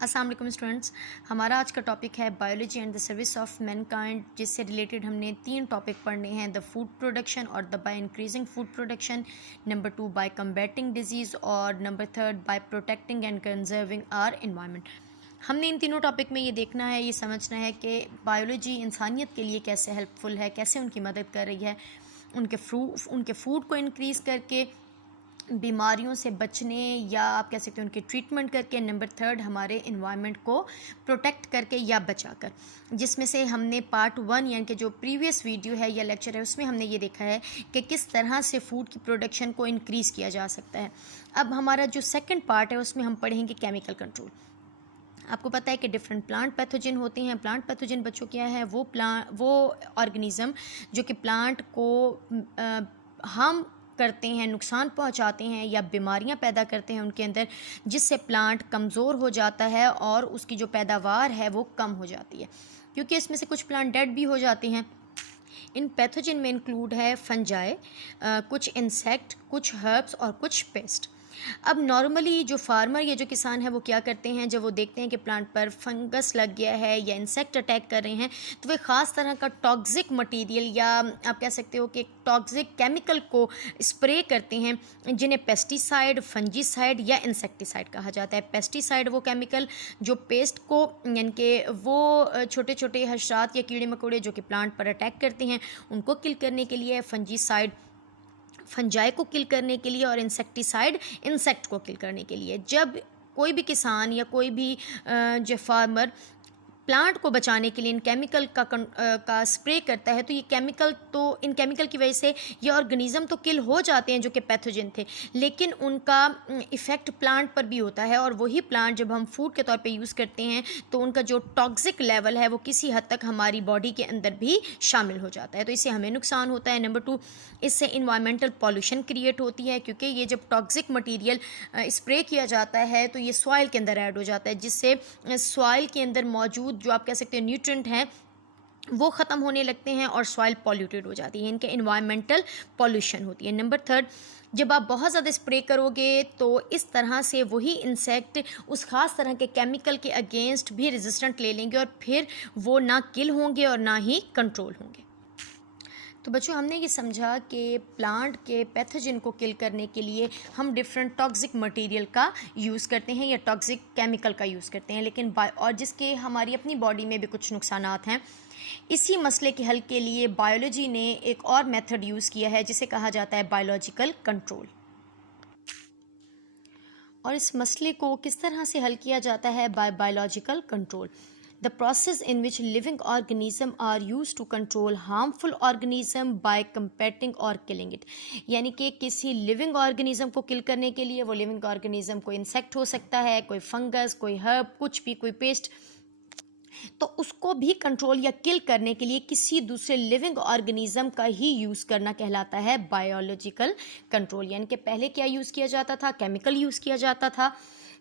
अस्सलाम वालेकुम स्टूडेंट्स। हमारा आज का टॉपिक है biology and the service of mankind, जिससे रिलेटेड हमने 3 टॉपिक पढ़ने हैं। द फूड प्रोडक्शन और the by increasing food production, number 2 by combating disease और number 3 by protecting and conserving our environment. हमने इन तीनों टॉपिक में ये देखना है, ये समझना है कि बायोलॉजी इंसानियत के लिए कैसे हेल्पफुल है, कैसे उनकी मदद कर रही है उनके फूड को इंक्रीज़ करके, बीमारियों से बचने या आप कह सकते हैं उनके ट्रीटमेंट करके, नंबर 3 हमारे इन्वायरमेंट को प्रोटेक्ट करके या बचाकर। जिसमें से हमने पार्ट 1 यानी कि जो प्रीवियस वीडियो है या लेक्चर है उसमें हमने ये देखा है कि किस तरह से फूड की प्रोडक्शन को इंक्रीज़ किया जा सकता है। अब हमारा जो सेकंड पार्ट है उसमें हम पढ़ेंगे केमिकल कंट्रोल। आपको पता है कि डिफरेंट प्लांट पैथोजन होते हैं। प्लांट पैथोजन बच्चों क्या है, वो ऑर्गेनिज़म जो कि प्लांट को हार्म करते हैं, नुकसान पहुंचाते हैं या बीमारियां पैदा करते हैं उनके अंदर, जिससे प्लांट कमज़ोर हो जाता है और उसकी जो पैदावार है वो कम हो जाती है, क्योंकि इसमें से कुछ प्लांट डेड भी हो जाते हैं। इन पैथोजन में इंक्लूड है फंजाई, कुछ इंसेक्ट, कुछ हर्ब्स और कुछ पेस्ट। अब नॉर्मली जो फार्मर या जो किसान है वो क्या करते हैं, जब वो देखते हैं कि प्लांट पर फंगस लग गया है या इंसेक्ट अटैक कर रहे हैं, तो वे ख़ास तरह का टॉक्सिक मटेरियल या आप कह सकते हो कि टॉक्सिक केमिकल को स्प्रे करते हैं, जिन्हें पेस्टिसाइड, फंजीसाइड या इंसेक्टिसाइड कहा जाता है। पेस्टिसाइड वो केमिकल जो पेस्ट को यानी कि वो छोटे छोटे हशरात या कीड़े मकोड़े जो कि प्लांट पर अटैक करते हैं उनको किल करने के लिए, फंजीसाइड फंजाई को किल करने के लिए और इंसेक्टिसाइड इंसेक्ट को किल करने के लिए। जब कोई भी किसान या कोई भी जो फार्मर प्लांट को बचाने के लिए इन केमिकल का स्प्रे करता है, तो ये केमिकल तो इन केमिकल की वजह से ये ऑर्गेनिज़म तो किल हो जाते हैं जो कि पैथोजन थे, लेकिन उनका इफ़ेक्ट प्लांट पर भी होता है। और वही प्लांट जब हम फूड के तौर पे यूज़ करते हैं तो उनका जो टॉक्सिक लेवल है वो किसी हद तक हमारी बॉडी के अंदर भी शामिल हो जाता है, तो इससे हमें नुकसान होता है। नंबर 2, इससे इन्वायरमेंटल पॉल्यूशन क्रिएट होती है, क्योंकि ये जब टॉक्सिक मटीरियल स्प्रे किया जाता है तो ये सॉइल के अंदर ऐड हो जाता है, जिससे सॉइल के अंदर मौजूद जो आप कह सकते हैं न्यूट्रिएंट हैं वो ख़त्म होने लगते हैं और सॉइल पॉल्यूटेड हो जाती है। इनके इन्वायरमेंटल पॉल्यूशन होती है। नंबर 3, जब आप बहुत ज़्यादा स्प्रे करोगे तो इस तरह से वही इंसेक्ट उस ख़ास तरह के केमिकल के अगेंस्ट भी रेजिस्टेंट ले लेंगे और फिर वो ना किल होंगे और ना ही कंट्रोल होंगे। तो बच्चों, हमने ये समझा कि प्लांट के पैथोजन को किल करने के लिए हम डिफरेंट टॉक्सिक मटेरियल का यूज़ करते हैं या टॉक्सिक केमिकल का यूज़ करते हैं, लेकिन और जिसके हमारी अपनी बॉडी में भी कुछ नुकसानात हैं। इसी मसले के हल के लिए बायोलॉजी ने एक और मेथड यूज़ किया है जिसे कहा जाता है बायोलॉजिकल कंट्रोल। और इस मसले को किस तरह से हल किया जाता है bye biological control? The process in which living organisms are used to control harmful organism by combating or killing it। यानी कि किसी लिविंग ऑर्गेनिज्म को किल करने के लिए, वो लिविंग ऑर्गेनिज्म कोई इंसेक्ट हो सकता है, कोई फंगस, कोई हर्ब, कुछ भी, कोई पेस्ट, तो उसको भी कंट्रोल या किल करने के लिए किसी दूसरे लिविंग ऑर्गेनिज्म का ही यूज़ करना कहलाता है बायोलॉजिकल कंट्रोल। यानी कि पहले क्या यूज़ किया जाता था, केमिकल यूज़ किया जाता था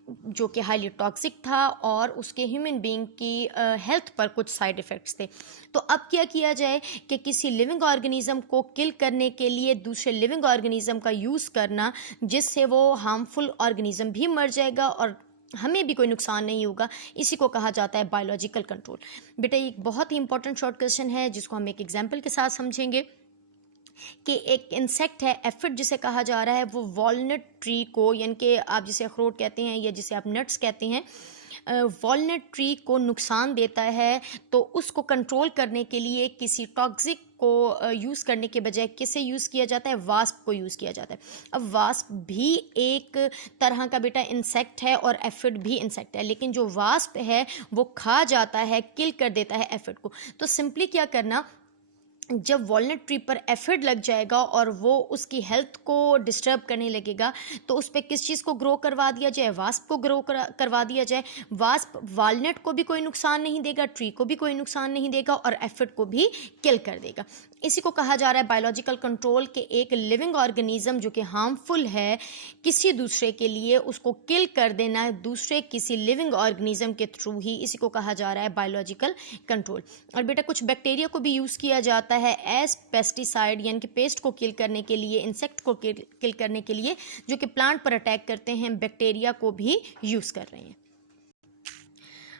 जो कि हाईली टॉक्सिक था और उसके ह्यूमन बीइंग की हेल्थ पर कुछ साइड इफ़ेक्ट्स थे। तो अब क्या किया जाए कि किसी लिविंग ऑर्गेनिज्म को किल करने के लिए दूसरे लिविंग ऑर्गेनिज्म का यूज़ करना, जिससे वो हार्मफुल ऑर्गेनिज्म भी मर जाएगा और हमें भी कोई नुकसान नहीं होगा। इसी को कहा जाता है बायोलॉजिकल कंट्रोल। बेटा, एक बहुत ही इंपॉर्टेंट शॉर्ट क्वेश्चन है जिसको हम एक एग्जाम्पल के साथ समझेंगे कि एक इंसेक्ट है एफिड जिसे कहा जा रहा है, वो वॉलनट ट्री को, यानी कि आप जिसे अखरोट कहते हैं या जिसे आप नट्स कहते हैं, वॉलनट ट्री को नुकसान देता है। तो उसको कंट्रोल करने के लिए किसी टॉक्सिक को यूज़ करने के बजाय किसे यूज़ किया जाता है, वास्प को यूज़ किया जाता है। अब वास्प भी एक तरह का बेटा इंसेक्ट है और एफिड भी इंसेक्ट है, लेकिन जो वास्प है वो खा जाता है, किल कर देता है एफिड को। तो सिंपली क्या करना, जब वॉलनट ट्री पर एफिड लग जाएगा और वो उसकी हेल्थ को डिस्टर्ब करने लगेगा, तो उस पर किस चीज़ को ग्रो करवा दिया जाए, वास्प को ग्रो करवा दिया जाए। वास्प वॉलनट को भी कोई नुकसान नहीं देगा, ट्री को भी कोई नुकसान नहीं देगा और एफिड को भी किल कर देगा। इसी को कहा जा रहा है बायोलॉजिकल कंट्रोल के एक लिविंग ऑर्गेनिज्म जो कि हार्मफुल है किसी दूसरे के लिए उसको किल कर देना दूसरे किसी लिविंग ऑर्गेनिज्म के थ्रू ही, इसी को कहा जा रहा है बायोलॉजिकल कंट्रोल। और बेटा, कुछ बैक्टीरिया को भी यूज़ किया जाता है एज पेस्टिसाइड, यानी कि पेस्ट को किल करने के लिए, इंसेक्ट को किल करने के लिए, जो कि प्लांट पर अटैक करते हैं, बैक्टीरिया को भी यूज़ कर रहे हैं।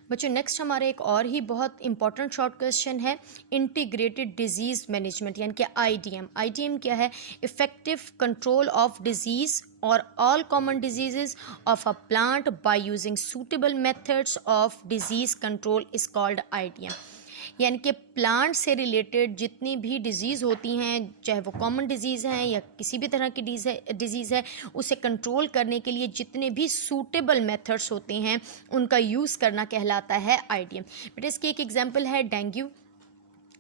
बच्चों नेक्स्ट हमारा एक और ही बहुत इंपॉर्टेंट शॉर्ट क्वेश्चन है, इंटीग्रेटेड डिजीज़ मैनेजमेंट यानी कि आईडीएम। आईडीएम क्या है? इफेक्टिव कंट्रोल ऑफ डिजीज़ और all common diseases of a plant by using suitable methods of disease control is called IDM. यानी कि प्लांट से रिलेटेड जितनी भी डिज़ीज़ होती हैं, चाहे वो कॉमन डिज़ीज़ हैं या किसी भी तरह की डिज़ीज़ है, उसे कंट्रोल करने के लिए जितने भी सूटेबल मेथड्स होते हैं उनका यूज़ करना कहलाता है आईडीएम। बेटा इसकी एक एग्जांपल है डेंगू,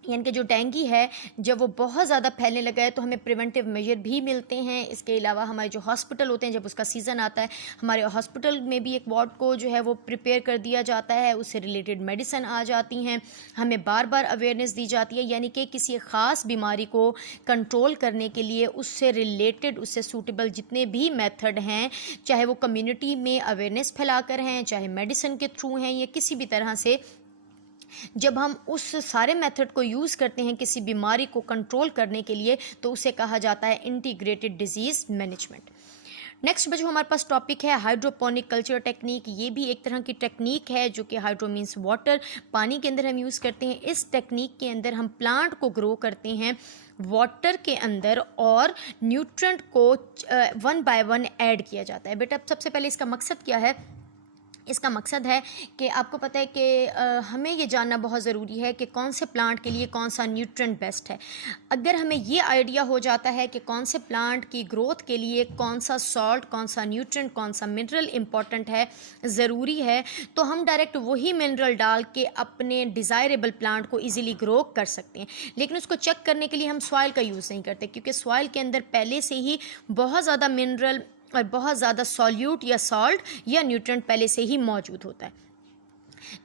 यानी कि जो डेंगू है जब वो बहुत ज़्यादा फैलने लगा है तो हमें प्रिवेंटिव मेजर भी मिलते हैं। इसके अलावा हमारे जो हॉस्पिटल होते हैं, जब उसका सीज़न आता है हमारे हॉस्पिटल में भी एक वार्ड को जो है वो प्रिपेयर कर दिया जाता है, उससे रिलेटेड मेडिसिन आ जाती हैं, हमें बार बार अवेयरनेस दी जाती है। यानी कि किसी ख़ास बीमारी को कंट्रोल करने के लिए उससे रिलेटेड, उससे सूटेबल जितने भी मेथड हैं, चाहे वो कम्युनिटी में अवेयरनेस फैलाकर हैं, चाहे मेडिसिन के थ्रू हैं या किसी भी तरह से, जब हम उस सारे मेथड को यूज़ करते हैं किसी बीमारी को कंट्रोल करने के लिए तो उसे कहा जाता है इंटीग्रेटेड डिजीज़ मैनेजमेंट। नेक्स्ट बच्चों हमारे पास टॉपिक है हाइड्रोपोनिक कल्चर टेक्निक। ये भी एक तरह की टेक्निक है जो कि हाइड्रो मीन्स वाटर, पानी के अंदर हम यूज़ करते हैं। इस टेक्निक के अंदर हम प्लांट को ग्रो करते हैं वाटर के अंदर और न्यूट्रेंट को 1 by 1 ऐड किया जाता है। बेटा सबसे पहले इसका मकसद क्या है? इसका मकसद है कि आपको पता है कि हमें ये जानना बहुत ज़रूरी है कि कौन से प्लांट के लिए कौन सा न्यूट्रेंट बेस्ट है। अगर हमें ये आइडिया हो जाता है कि कौन से प्लांट की ग्रोथ के लिए कौन सा सॉल्ट, कौन सा न्यूट्रेंट, कौन सा मिनरल इम्पॉर्टेंट है, ज़रूरी है, तो हम डायरेक्ट वही मिनरल डाल के अपने डिज़ायरेबल प्लांट को ईज़िली ग्रो कर सकते हैं। लेकिन उसको चेक करने के लिए हम सॉइल का यूज़ नहीं करते, क्योंकि सॉइल के अंदर पहले से ही बहुत ज़्यादा मिनरल और बहुत ज़्यादा सॉल्यूट या सॉल्ट या न्यूट्रेंट पहले से ही मौजूद होता है।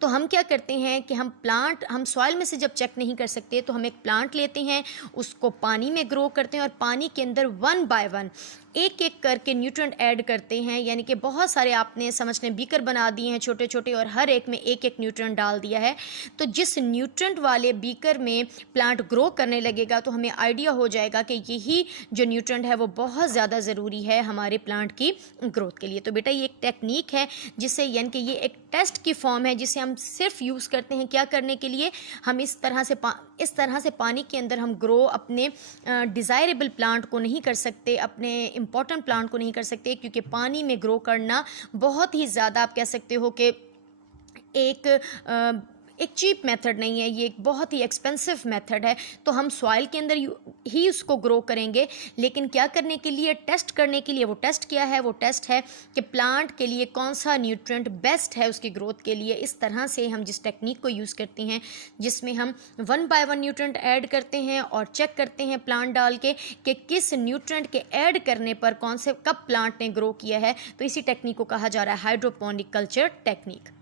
तो हम क्या करते हैं कि हम सॉइल में से जब चेक नहीं कर सकते तो हम एक प्लांट लेते हैं, उसको पानी में ग्रो करते हैं और पानी के अंदर 1 by 1 एक एक करके न्यूट्रेंट ऐड करते हैं। यानी कि बहुत सारे आपने समझने बीकर बना दिए हैं छोटे छोटे और हर एक में एक एक न्यूट्रेंट डाल दिया है। तो जिस न्यूट्रेंट वाले बीकर में प्लांट ग्रो करने लगेगा तो हमें आइडिया हो जाएगा कि यही जो न्यूट्रेंट है वो बहुत ज़्यादा ज़रूरी है हमारे प्लांट की ग्रोथ के लिए। तो बेटा ये एक टेक्निक है जिससे, यानी कि ये एक टेस्ट की फॉर्म है जिसे हम सिर्फ यूज़ करते हैं क्या करने के लिए? हम इस तरह से पानी के अंदर हम ग्रो अपने डिज़ायरेबल प्लांट को नहीं कर सकते, अपने इम्पॉर्टेंट प्लांट को नहीं कर सकते, क्योंकि पानी में ग्रो करना बहुत ही ज़्यादा, आप कह सकते हो कि एक चीप मेथड नहीं है, ये एक बहुत ही एक्सपेंसिव मेथड है। तो हम सॉइल के अंदर ही उसको ग्रो करेंगे, लेकिन क्या करने के लिए? टेस्ट करने के लिए। वो टेस्ट क्या है? वो टेस्ट है कि प्लांट के लिए कौन सा न्यूट्रेंट बेस्ट है उसकी ग्रोथ के लिए। इस तरह से हम जिस टेक्निक को यूज़ करते हैं जिसमें हम 1 by 1 न्यूट्रेंट ऐड करते हैं और चेक करते हैं प्लांट डाल के कि किस न्यूट्रेंट के ऐड करने पर कब प्लांट ने ग्रो किया है, तो इसी टेक्निक को कहा जा रहा है हाइड्रोपोनिक कल्चर टेक्निक।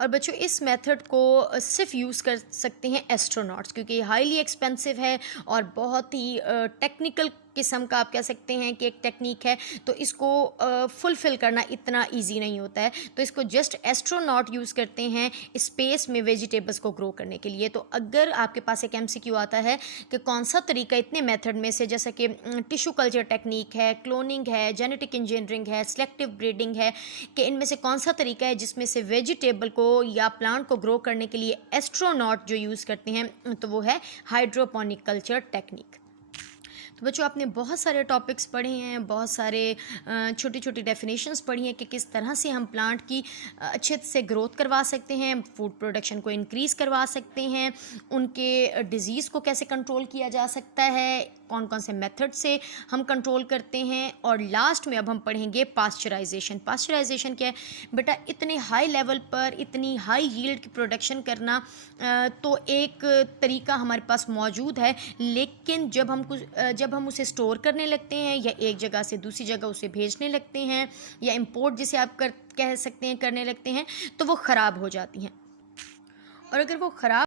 और बच्चों इस मेथड को सिर्फ यूज़ कर सकते हैं एस्ट्रोनॉट्स, क्योंकि हाईली एक्सपेंसिव है और बहुत ही टेक्निकल किस्म का, आप कह सकते हैं कि एक टेक्निक है। तो इसको फुलफ़िल करना इतना इजी नहीं होता है, तो इसको जस्ट एस्ट्रोनॉट यूज़ करते हैं स्पेस में वेजिटेबल्स को ग्रो करने के लिए। तो अगर आपके पास एक MCQ आता है कि कौन सा तरीका इतने मेथड में से, जैसे कि टिश्यू कल्चर टेक्निक है, क्लोनिंग है, जेनेटिक इंजीनियरिंग है, सिलेक्टिव ब्रीडिंग है, कि इनमें से कौन सा तरीका है जिसमें से वेजिटेबल को या प्लांट को ग्रो करने के लिए एस्ट्रोनॉट जो यूज़ करते हैं, तो वो है हाइड्रोपोनिक कल्चर टेक्निक। तो बच्चों आपने बहुत सारे टॉपिक्स पढ़े हैं, बहुत सारे छोटी छोटी डेफिनेशंस पढ़ी हैं कि किस तरह से हम प्लांट की अच्छे से ग्रोथ करवा सकते हैं, फूड प्रोडक्शन को इंक्रीज़ करवा सकते हैं, उनके डिज़ीज़ को कैसे कंट्रोल किया जा सकता है, कौन कौन से मेथड से हम कंट्रोल करते हैं, और लास्ट में अब हम पढ़ेंगे पास्चराइजेशन। पास्चराइजेशन क्या है? बेटा इतने हाई लेवल पर इतनी हाई यील्ड की प्रोडक्शन करना तो एक तरीका हमारे पास मौजूद है, लेकिन जब हम उसे स्टोर करने लगते हैं या एक जगह से दूसरी जगह उसे भेजने लगते हैं या इंपोर्ट जिसे आप कह सकते हैं करने लगते हैं, तो वो ख़राब हो जाती हैं। और अगर वो ख़राब